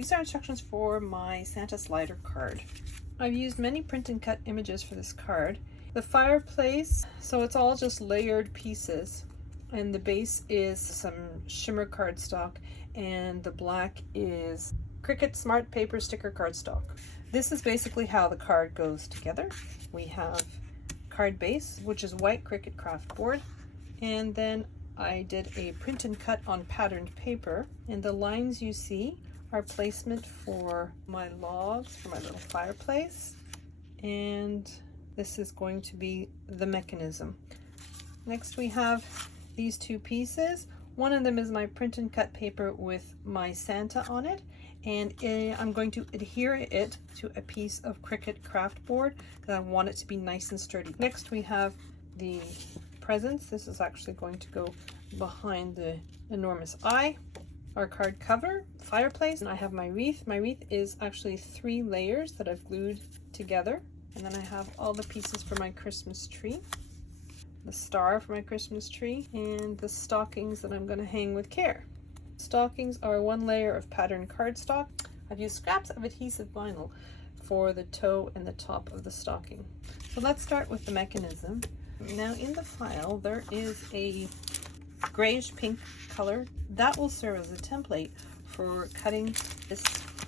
these are instructions for my Santa slider card. I've used many print and cut images for this card. The fireplace, so it's all just layered pieces, and the base is some shimmer cardstock, and the black is Cricut Smart Paper Sticker cardstock. This is basically how the card goes together. We have card base, which is white Cricut craft board, and then I did a print and cut on patterned paper, and the lines you see are placement for my logs for my little fireplace, and this is going to be the mechanism. Next we have these two pieces. One of them is my print and cut paper with my Santa on it, and I'm going to adhere it to a piece of Cricut craft board because I want it to be nice and sturdy. Next we have the presents. This is actually going to go behind the enormous eye. Our card cover, fireplace, and I have my wreath. My wreath is actually 3 layers that I've glued together. And then I have all the pieces for my Christmas tree, the star for my Christmas tree, and the stockings that I'm going to hang with care. Stockings are 1 layer of patterned cardstock. I've used scraps of adhesive vinyl for the toe and the top of the stocking. So let's start with the mechanism. Now in the file there is a grayish pink color that will serve as a template for cutting this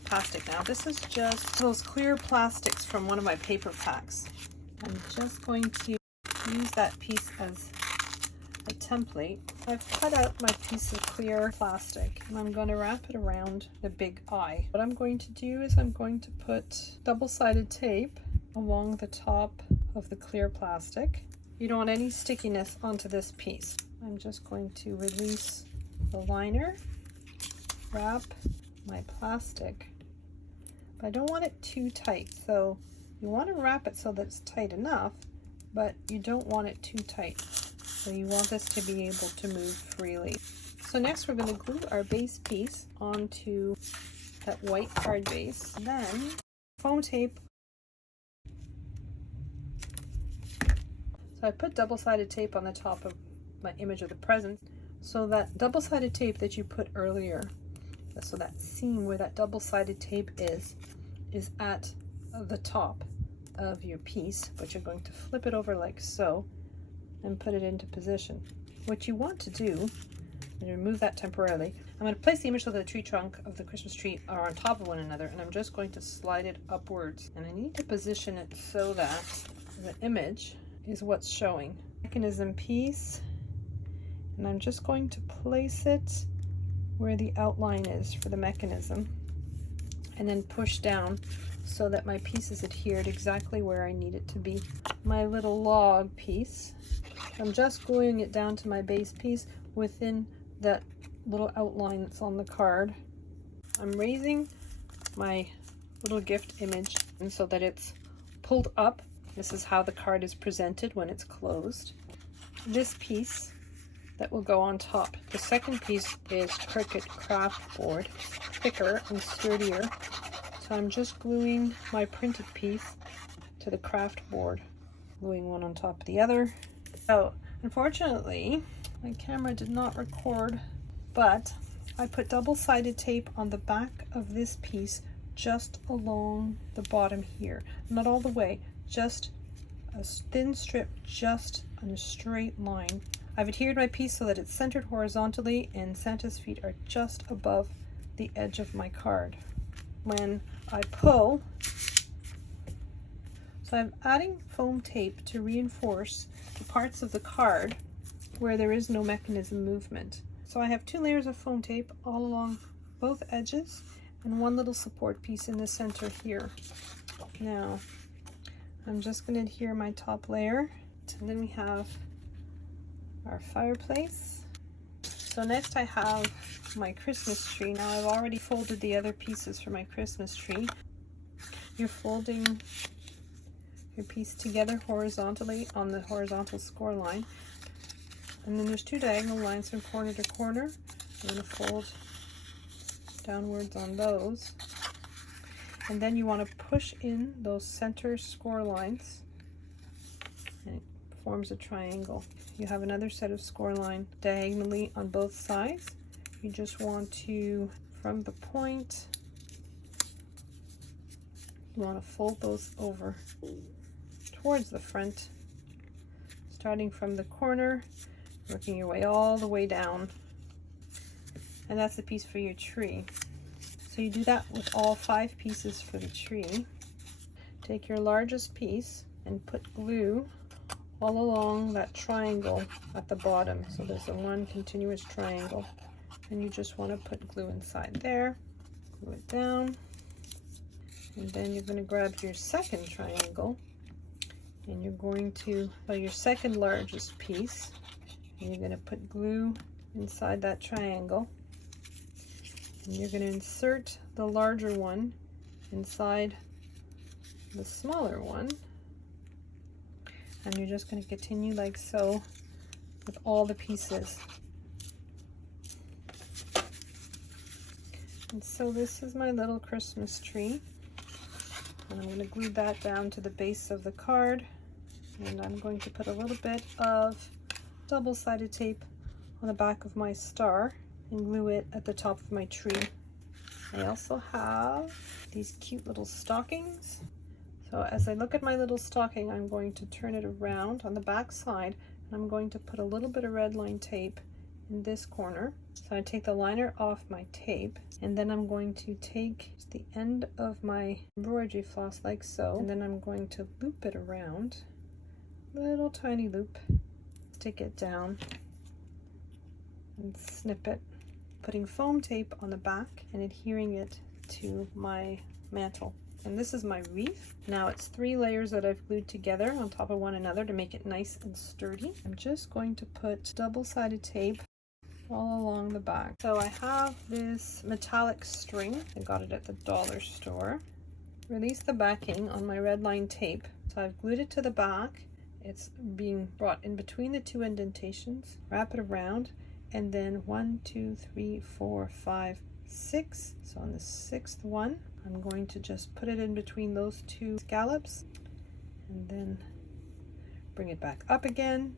plastic. Now this is just those clear plastics from one of my paper packs. I'm just going to use that piece as a template. I've cut out my piece of clear plastic and I'm going to wrap it around the big eye. What I'm going to do is I'm going to put double-sided tape along the top of the clear plastic. You don't want any stickiness onto this piece. I'm just going to release the liner, wrap my plastic, but I don't want it too tight, so you want to wrap it so that it's tight enough, but you don't want it too tight. So you want this to be able to move freely. So next we're going to glue our base piece onto that white card base. Then foam tape. So I put double-sided tape on the top of my image of the present, so that double-sided tape that you put earlier, so that seam where that double-sided tape is at the top of your piece, but you're going to flip it over like so and put it into position. What you want to do is remove that temporarily. I'm going to place the image so that the tree trunk of the Christmas tree are on top of one another, and I'm just going to slide it upwards, and I need to position it so that the image is what's showing. Mechanism piece, and I'm just going to place it where the outline is for the mechanism, and then push down so that my piece is adhered exactly where I need it to be. My little log piece, I'm just gluing it down to my base piece within that little outline that's on the card. I'm raising my little gift image and so that it's pulled up. This is how the card is presented when it's closed. This piece that will go on top. The second piece is Cricut craft board, thicker and sturdier. So I'm just gluing my printed piece to the craft board, gluing one on top of the other. So unfortunately, my camera did not record, but I put double-sided tape on the back of this piece just along the bottom here. Not all the way, just a thin strip just on a straight line. I've adhered my piece so that it's centered horizontally and Santa's feet are just above the edge of my card. When I pull, so I'm adding foam tape to reinforce the parts of the card where there is no mechanism movement. So I have 2 layers of foam tape all along both edges and one little support piece in the center here. Now I'm just going to adhere my top layer, and then we have our fireplace. So next I have my Christmas tree. Now I've already folded the other pieces for my Christmas tree. You're folding your piece together horizontally on the horizontal score line, and then there's 2 diagonal lines from corner to corner. I'm going to fold downwards on those, and then you want to push in those center score lines and it forms a triangle. You have another set of score line diagonally on both sides. You just want to, from the point You want to fold those over towards the front, starting from the corner, working your way all the way down. And that's the piece for your tree. So you do that with all 5 pieces for the tree. Take your largest piece and put glue all along that triangle at the bottom. So there's a one continuous triangle, and you just want to put glue inside there, glue it down, and then you're going to grab your second triangle and you're going to, well, your second largest piece, and you're going to put glue inside that triangle, and you're going to insert the larger one inside the smaller one, and you're just going to continue like so with all the pieces. And so this is my little Christmas tree, and I'm going to glue that down to the base of the card, and I'm going to put a little bit of double-sided tape on the back of my star and glue it at the top of my tree. I also have these cute little stockings. So as I look at my little stocking, I'm going to turn it around on the back side, and I'm going to put a little bit of red line tape in this corner. So I take the liner off my tape, and then I'm going to take the end of my embroidery floss like so, and then I'm going to loop it around, little tiny loop, stick it down and snip it, putting foam tape on the back and adhering it to my mantle. And this is my wreath. Now it's 3 layers that I've glued together on top of one another to make it nice and sturdy. I'm just going to put double-sided tape all along the back. So I have this metallic string. I got it at the dollar store. Release the backing on my red line tape. So I've glued it to the back. It's being brought in between the 2 indentations. Wrap it around, and then 1, 2, 3, 4, 5, 6. So on the 6th one, I'm going to just put it in between those 2 scallops, and then bring it back up again,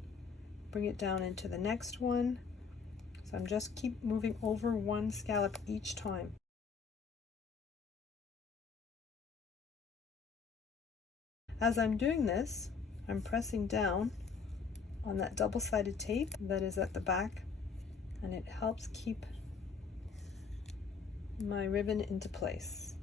bring it down into the next one. So I'm just keep moving over 1 scallop each time. As I'm doing this, I'm pressing down on that double-sided tape that is at the back, and it helps keep my ribbon into place.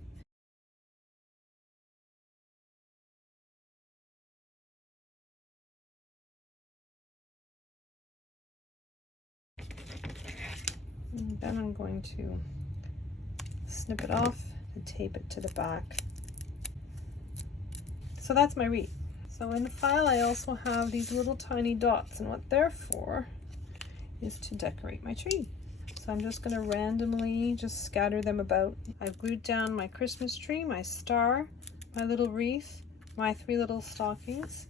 And then I'm going to snip it off and tape it to the back. So that's my wreath. So in the file I also have these little tiny dots, and what they're for is to decorate my tree. So I'm just going to randomly just scatter them about. I've glued down my Christmas tree, my star, my little wreath, my 3 little stockings,